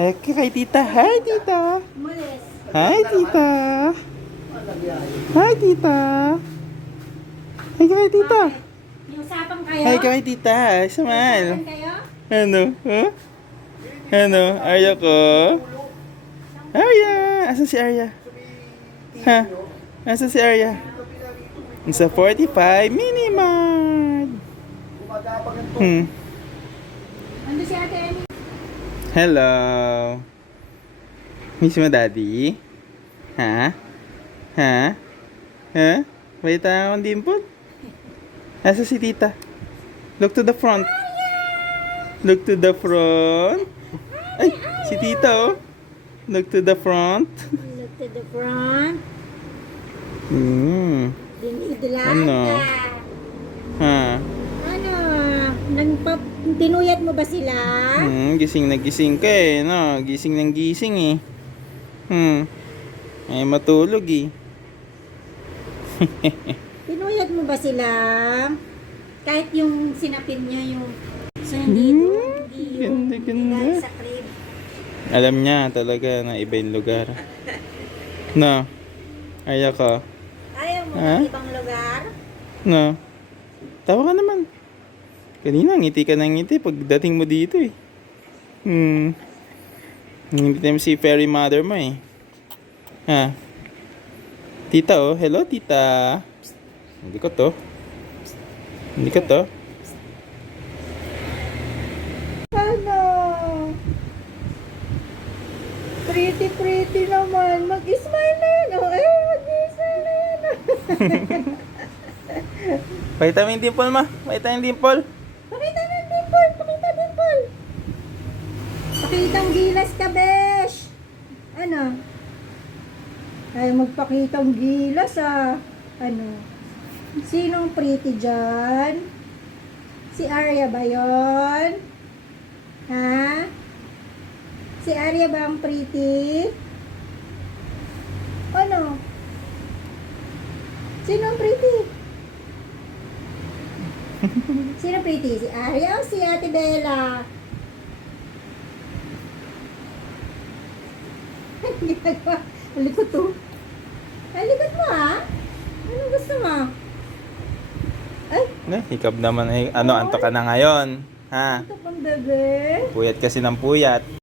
Okay, kay tita. Hi, tita. Umalis. Hi, tita. Hi, tita. Hi, kay tita. Bakit? May usapan kayo? Hi, kay tita. May usapan Smile. kayo? Ano? Huh? Ano? Arya ko? Arya! Asan si Arya? Ha? Asan si Arya? Sa 45 Minimart. Ando si Ate Emmy. Hello. Miss mo daddy? Ha? Ha? Ha? May akong dimple? Asa si tita? Look to the front. Look to the front. Ay, si tita oh. Look to the front. Look to the front. Dinidilaan Ano? ka. Ha? Ano? Tinuyat mo ba sila? Gising na gising ka eh, no? Gising ng gising eh. Ay matulog eh. Tinuyat mo ba sila? Kahit yung sinapin niya yung so hindi yung Ganda. dahil sa crib. Alam niya talaga na iba yung lugar. No? Aya ka. Ayaw mo Ha? ng ibang lugar? No? Tawa ka naman. Kanina ngiti ka ng ngiti pagdating mo dito eh. Hindi tayo si fairy mother mo eh. Ha? Tita oh. Hello tita. Hindi ko to. Hindi ko to. Ano? Pretty naman. Mag-smile na yan. Oh, mag-smile na yan. Vitamin dimple ma. Vitamin dimple. Pakita ng dimple. Pakita dimple. Pakitang gilas ka, besh. Ano? Ay, magpakitang gilas ah. Ano? Sinong pretty dyan? Si Arya ba yon? Ha? Si Arya ba ang pretty? Ano? Sino ang pretty? Sino pretty? Si Arya o si Ate Bella? Ang ginagawa. Ang likot to. Ang likot mo ha? Ano gusto mo? Ay, Hikab naman eh. Ano, anto ka na ngayon? Ha? ito pang bebe. Puyat kasi ng puyat.